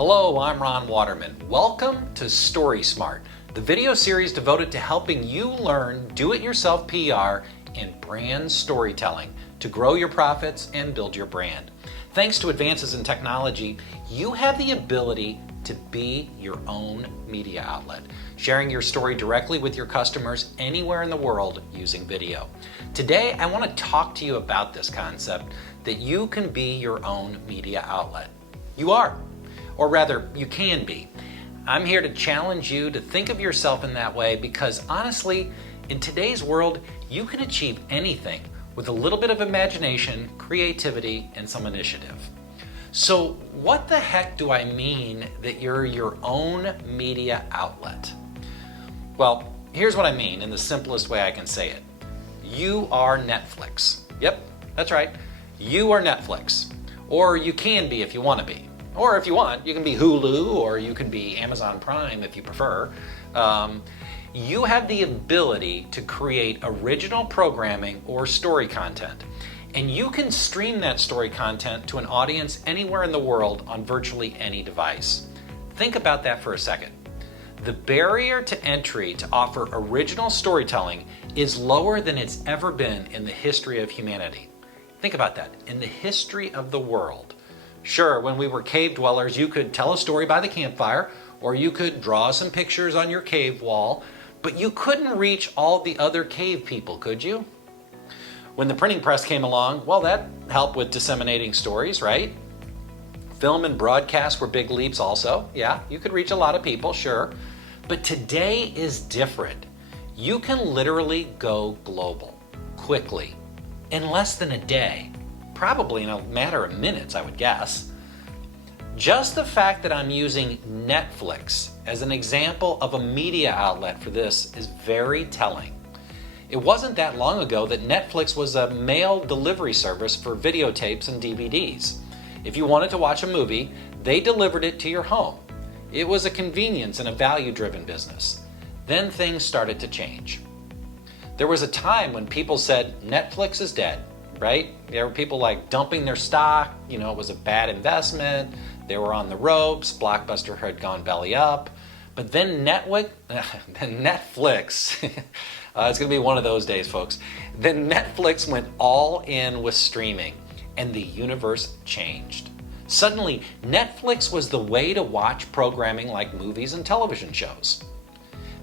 Hello, I'm Ron Waterman. Welcome to StorySMART, the video series devoted to helping you learn do-it-yourself PR and brand storytelling to grow your profits and build your brand. Thanks to advances in technology, you have the ability to be your own media outlet, sharing your story directly with your customers anywhere in the world using video. Today, I want to talk to you about this concept that you can be your own media outlet. You are. Or rather, you can be. I'm here to challenge you to think of yourself in that way because honestly, in today's world, you can achieve anything with a little bit of imagination, creativity, and some initiative. So what the heck do I mean that you're your own media outlet? Well, here's what I mean in the simplest way I can say it. You are Netflix. Yep, that's right. You are Netflix. Or you can be if you want to be. Or if you want, you can be Hulu, or you can be Amazon Prime if you prefer. You have the ability to create original programming or story content. And you can stream that story content to an audience anywhere in the world on virtually any device. Think about that for a second. The barrier to entry to offer original storytelling is lower than it's ever been in the history of humanity. Think about that, in the history of the world. Sure, when we were cave dwellers, you could tell a story by the campfire, or you could draw some pictures on your cave wall, but you couldn't reach all the other cave people, could you? When the printing press came along, well, that helped with disseminating stories, right? Film and broadcast were big leaps also. Yeah, you could reach a lot of people, sure. But today is different. You can literally go global, quickly, in less than a day. Probably in a matter of minutes, I would guess. Just the fact that I'm using Netflix as an example of a media outlet for this is very telling. It wasn't that long ago that Netflix was a mail delivery service for videotapes and DVDs. If you wanted to watch a movie, they delivered it to your home. It was a convenience and a value-driven business. Then things started to change. There was a time when people said Netflix is dead. Right? There were people like dumping their stock, it was a bad investment, they were on the ropes, Blockbuster had gone belly up, but then Netflix, it's going to be one of those days, folks, then Netflix went all in with streaming, and the universe changed. Suddenly, Netflix was the way to watch programming like movies and television shows.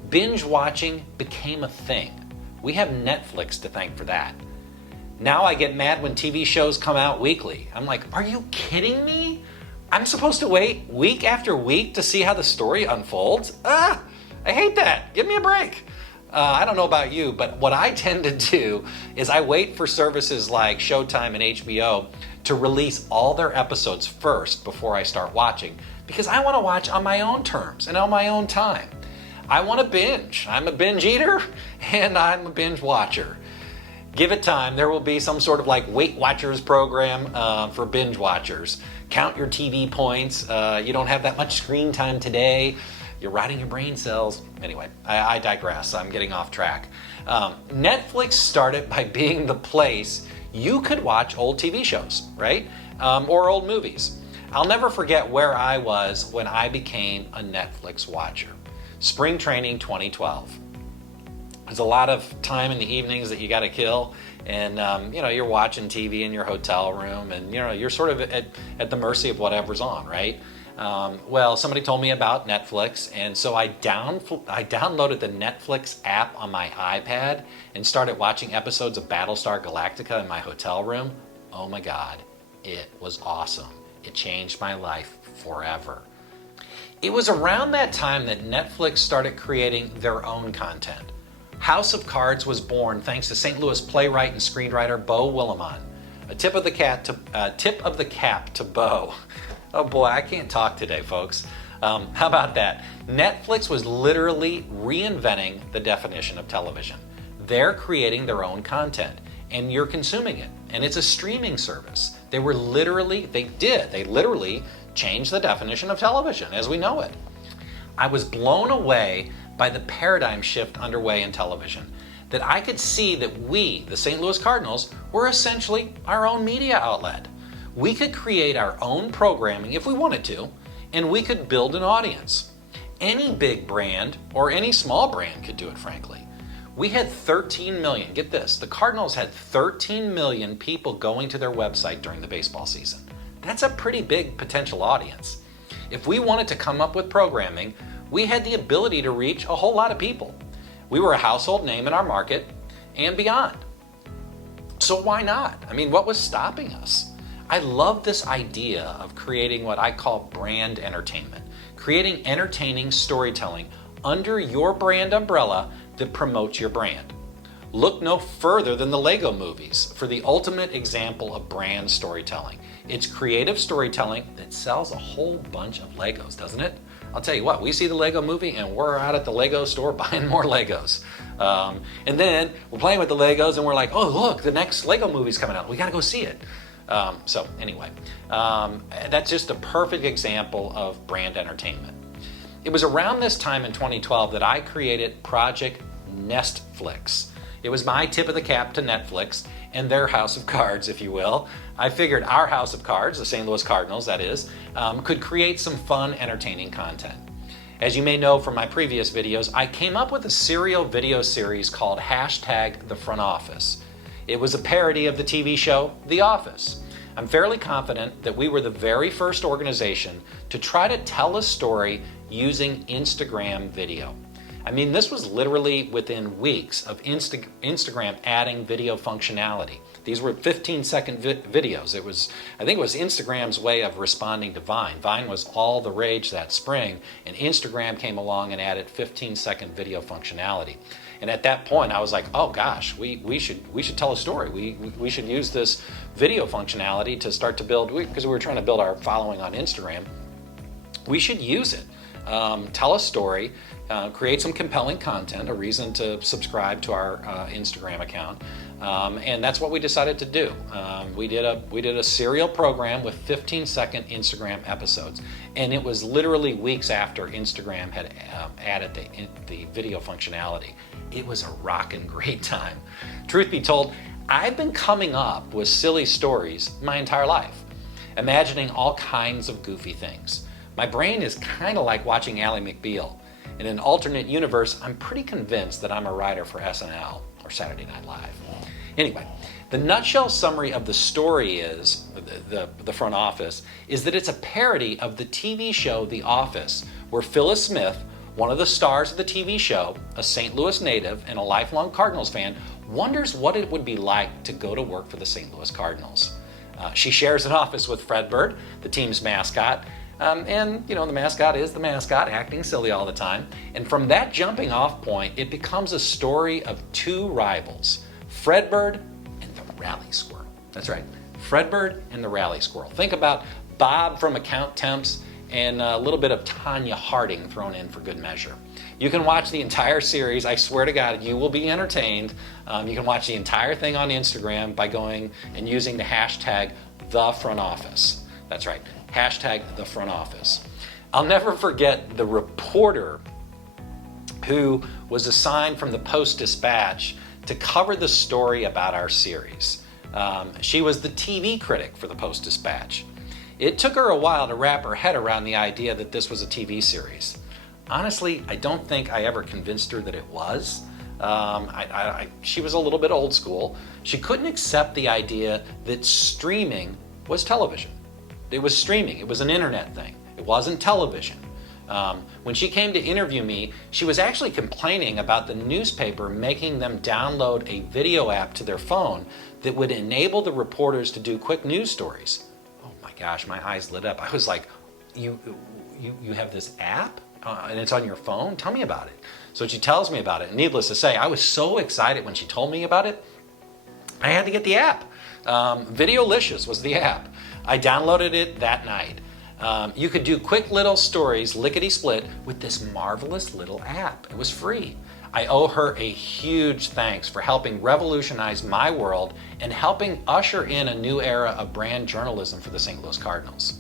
Binge watching became a thing. We have Netflix to thank for that. Now I get mad when TV shows come out weekly. I'm like, are you kidding me? I'm supposed to wait week after week to see how the story unfolds? I hate that. Give me a break. I don't know about you, but what I tend to do is I wait for services like Showtime and HBO to release all their episodes first before I start watching, because I want to watch on my own terms and on my own time. I want to binge. I'm a binge eater and I'm a binge watcher. Give it time. There will be some sort of like Weight Watchers program for binge watchers. Count your TV points. You don't have that much screen time today. You're rotting your brain cells. Anyway, I digress. I'm getting off track. Netflix started by being the place you could watch old TV shows, right? Or old movies. I'll never forget where I was when I became a Netflix watcher. Spring training 2012. There's a lot of time in the evenings that you got to kill, and you're watching TV in your hotel room, and you're sort of at the mercy of whatever's on, right? Well, somebody told me about Netflix, and so I downloaded the Netflix app on my iPad and started watching episodes of Battlestar Galactica in my hotel room. Oh my God, it was awesome. It changed my life forever. It was around that time that Netflix started creating their own content. House of Cards was born thanks to St. Louis playwright and screenwriter Beau Willimon. A tip of the cap to Beau. Oh boy, I can't talk today, folks. How about that? Netflix was literally reinventing the definition of television. They're creating their own content, and you're consuming it. And it's a streaming service. They literally changed the definition of television as we know it. I was blown away by the paradigm shift underway in television, that I could see that we, the St. Louis Cardinals, were essentially our own media outlet. We could create our own programming if we wanted to, and we could build an audience. Any big brand or any small brand could do it, frankly. We had 13 million, get this, the Cardinals had 13 million people going to their website during the baseball season. That's a pretty big potential audience. If we wanted to come up with programming, we had the ability to reach a whole lot of people. We were a household name in our market and beyond. So why not? I mean, what was stopping us? I love this idea of creating what I call brand entertainment, creating entertaining storytelling under your brand umbrella that promotes your brand. Look no further than the Lego movies for the ultimate example of brand storytelling. It's creative storytelling that sells a whole bunch of Legos, doesn't it? I'll tell you what, we see the Lego movie and we're out at the Lego store buying more Legos. And then we're playing with the Legos and we're like, oh look, the next Lego movie's coming out. We gotta go see it. So anyway, that's just a perfect example of brand entertainment. It was around this time in 2012 that I created Project Nestflix. It was my tip of the cap to Netflix and their house of cards, if you will. I figured our house of cards, the St. Louis Cardinals that is, could create some fun, entertaining content. As you may know from my previous videos, I came up with a serial video series called #The Front Office. It was a parody of the TV show The Office. I'm fairly confident that we were the very first organization to try to tell a story using Instagram video. I mean, this was literally within weeks of Instagram adding video functionality. These were 15-second videos. I think it was Instagram's way of responding to Vine. Vine was all the rage that spring, and Instagram came along and added 15-second video functionality. And at that point, I was like, oh gosh, we should tell a story. We should use this video functionality to start to build, because we were trying to build our following on Instagram. We should use it. Tell a story, create some compelling content, a reason to subscribe to our Instagram account, and that's what we decided to do. We did a serial program with 15-second Instagram episodes, and it was literally weeks after Instagram had added the video functionality. It was a rockin' great time. Truth be told, I've been coming up with silly stories my entire life, imagining all kinds of goofy things. My brain is kind of like watching Ally McBeal. In an alternate universe, I'm pretty convinced that I'm a writer for SNL or Saturday Night Live. Anyway, the nutshell summary of the story is, the Front Office, is that it's a parody of the TV show The Office, where Phyllis Smith, one of the stars of the TV show, a St. Louis native and a lifelong Cardinals fan, wonders what it would be like to go to work for the St. Louis Cardinals. She shares an office with Fredbird, the team's mascot, and you know, the mascot is the mascot, acting silly all the time. And from that jumping off point, it becomes a story of two rivals, Fredbird and the Rally Squirrel. That's right, Fredbird and the Rally Squirrel. Think about Bob from Account Temps and a little bit of Tanya Harding thrown in for good measure. You can watch the entire series. I swear to God, you will be entertained. You can watch the entire thing on Instagram by going and using the hashtag #TheFrontOffice. That's right, #TheFrontOffice. I'll never forget the reporter who was assigned from the Post-Dispatch to cover the story about our series. She was the TV critic for the Post-Dispatch. It took her a while to wrap her head around the idea that this was a TV series. Honestly, I don't think I ever convinced her that it was. She was a little bit old school. She couldn't accept the idea that streaming was television. It was streaming. It was an internet thing. It wasn't television. When she came to interview me, she was actually complaining about the newspaper making them download a video app to their phone that would enable the reporters to do quick news stories. Oh my gosh, my eyes lit up. I was like, you have this app? And it's on your phone? Tell me about it. So she tells me about it. Needless to say, I was so excited when she told me about it, I had to get the app. Videolicious was the app. I downloaded it that night. You could do quick little stories, lickety-split, with this marvelous little app. It was free. I owe her a huge thanks for helping revolutionize my world and helping usher in a new era of brand journalism for the St. Louis Cardinals.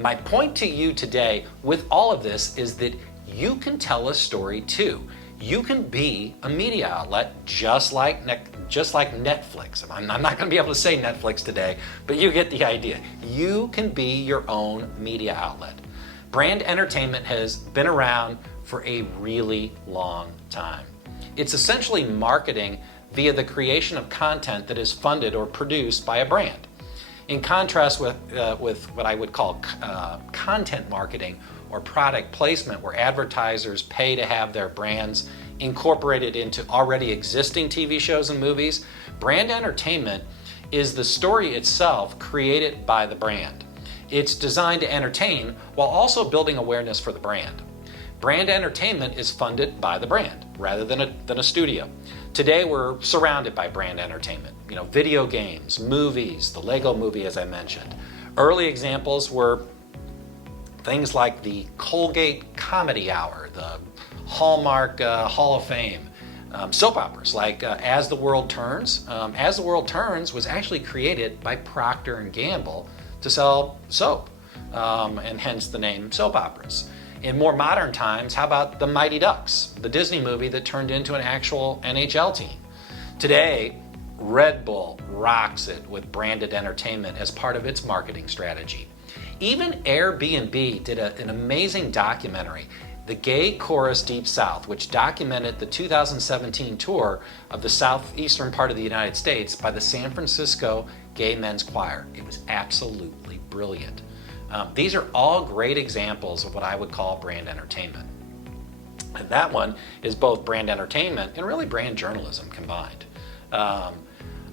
My point to you today with all of this is that you can tell a story too. You can be a media outlet just like Netflix. I'm not going to be able to say Netflix today, but you get the idea. You can be your own media outlet. Brand entertainment has been around for a really long time. It's essentially marketing via the creation of content that is funded or produced by a brand. In contrast with what I would call content marketing or product placement, where advertisers pay to have their brands incorporated into already existing TV shows and movies, brand entertainment is the story itself created by the brand. It's designed to entertain while also building awareness for the brand. Brand entertainment is funded by the brand rather than a studio. Today we're surrounded by brand entertainment. Video games, movies, the Lego movie as I mentioned. Early examples were things like the Colgate Comedy Hour, the Hallmark Hall of Fame, soap operas like As the World Turns. As the World Turns was actually created by Procter & Gamble to sell soap, and hence the name soap operas. In more modern times, how about the Mighty Ducks, the Disney movie that turned into an actual NHL team? Today, Red Bull rocks it with branded entertainment as part of its marketing strategy. Even Airbnb did an amazing documentary, The Gay Chorus Deep South, which documented the 2017 tour of the southeastern part of the United States by the San Francisco Gay Men's Choir. It was absolutely brilliant. These are all great examples of what I would call brand entertainment. And that one is both brand entertainment and really brand journalism combined.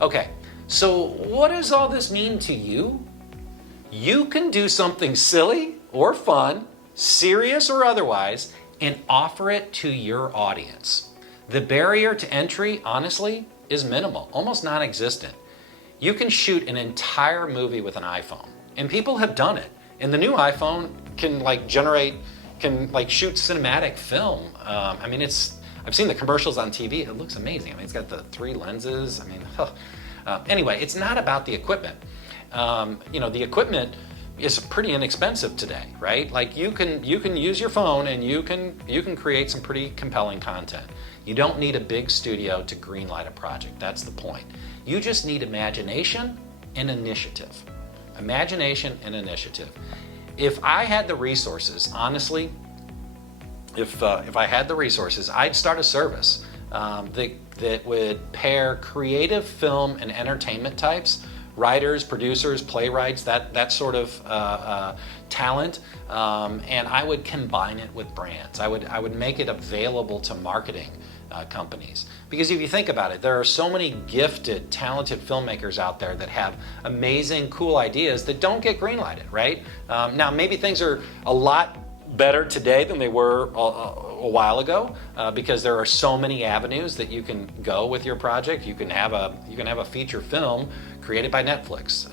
Okay, so what does all this mean to you? You can do something silly or fun, serious or otherwise, and offer it to your audience. The barrier to entry, honestly, is minimal, almost non-existent. You can shoot an entire movie with an iPhone, and people have done it. And the new iPhone can shoot cinematic film. I've seen the commercials on TV. It looks amazing. It's got the 3 lenses. Anyway, it's not about the equipment. The equipment is pretty inexpensive today, right? Like you can use your phone and you can create some pretty compelling content. You don't need a big studio to greenlight a project. That's the point. You just need imagination and initiative. Imagination and initiative. If I had the resources, honestly, if I had the resources, I'd start a service that would pair creative film and entertainment types, writers, producers, playwrights, that sort of talent, and I would combine it with brands. I would make it available to marketing companies. Because if you think about it, there are so many gifted, talented filmmakers out there that have amazing, cool ideas that don't get greenlighted, right? Now, maybe things are a lot better today than they were a while ago, because there are so many avenues that you can go with your project. You can have a feature film created by Netflix.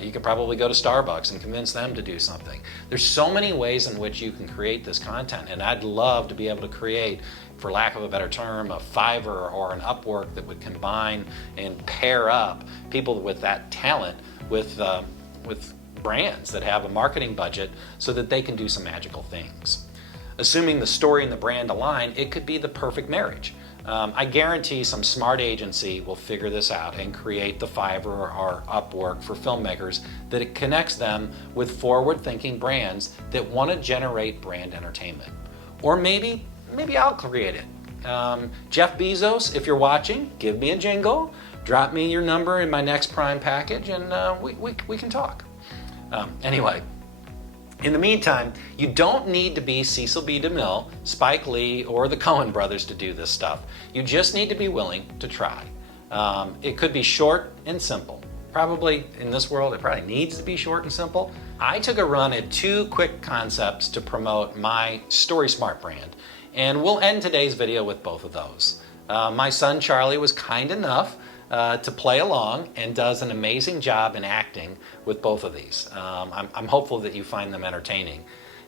You could probably go to Starbucks and convince them to do something. There's so many ways in which you can create this content, and I'd love to be able to create, for lack of a better term, a Fiverr or an Upwork that would combine and pair up people with that talent with brands that have a marketing budget so that they can do some magical things. Assuming the story and the brand align, it could be the perfect marriage. I guarantee some smart agency will figure this out and create the Fiverr or Upwork for filmmakers that it connects them with forward-thinking brands that want to generate brand entertainment. Or maybe I'll create it. Jeff Bezos, if you're watching, give me a jingle, drop me your number in my next Prime package, and we can talk. Anyway, in the meantime, you don't need to be Cecil B. DeMille, Spike Lee, or the Coen brothers to do this stuff. You just need to be willing to try. It could be short and simple. Probably in this world, it probably needs to be short and simple. I took a run at 2 quick concepts to promote my StorySMART brand, and we'll end today's video with both of those. My son Charlie was kind enough to play along and does an amazing job in acting with both of these. I'm hopeful that you find them entertaining.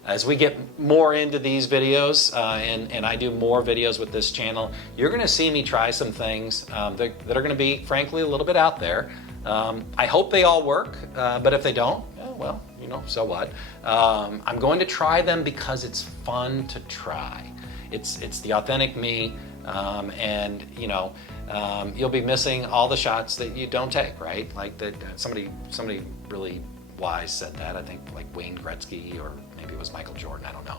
As we get more into these videos and I do more videos with this channel, you're going to see me try some things that are going to be, frankly, a little bit out there. I hope they all work, but if they don't, well, so what? I'm going to try them because it's fun to try. It's the authentic me, and you'll be missing all the shots that you don't take, right? Like that somebody really wise said that. I think like Wayne Gretzky or Maybe it was Michael Jordan, I don't know.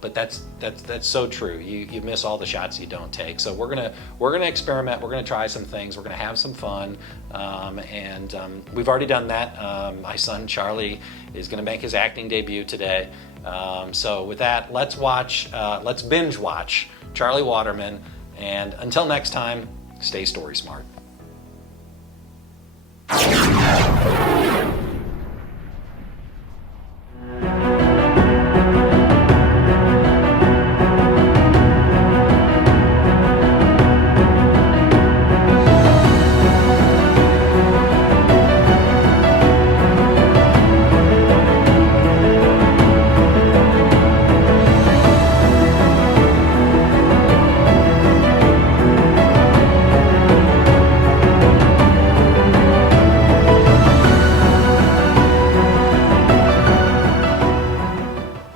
But that's so true. You miss all the shots you don't take. So we're gonna experiment. We're gonna try some things. We're gonna have some fun, and we've already done that. My son Charlie is gonna make his acting debut today. So with that, let's binge watch Charlie Waterman. And until next time, stay story smart.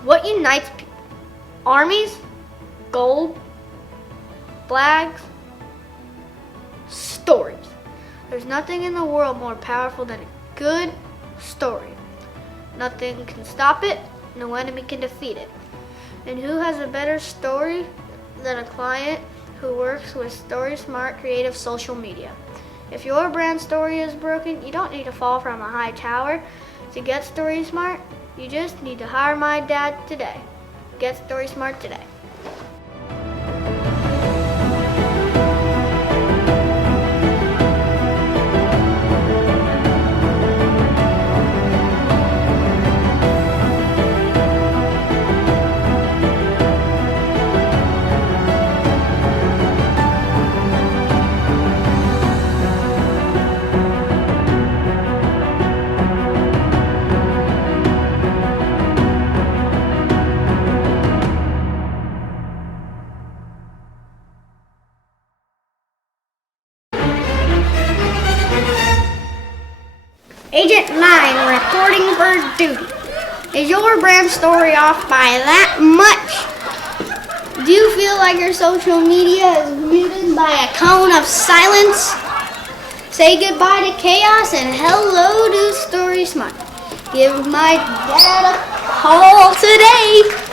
What unites armies, gold, flags, stories. There's nothing in the world more powerful than a good story. Nothing can stop it, no enemy can defeat it. And who has a better story than a client who works with StorySMART creative social media? If your brand story is broken, you don't need to fall from a high tower to get StorySMART. You just need to hire my dad today. Get StorySMART today. Agent 9 reporting for duty. Is your brand story off by that much? Do you feel like your social media is muted by a cone of silence? Say goodbye to chaos and hello to StorySMART. Give my dad a call today.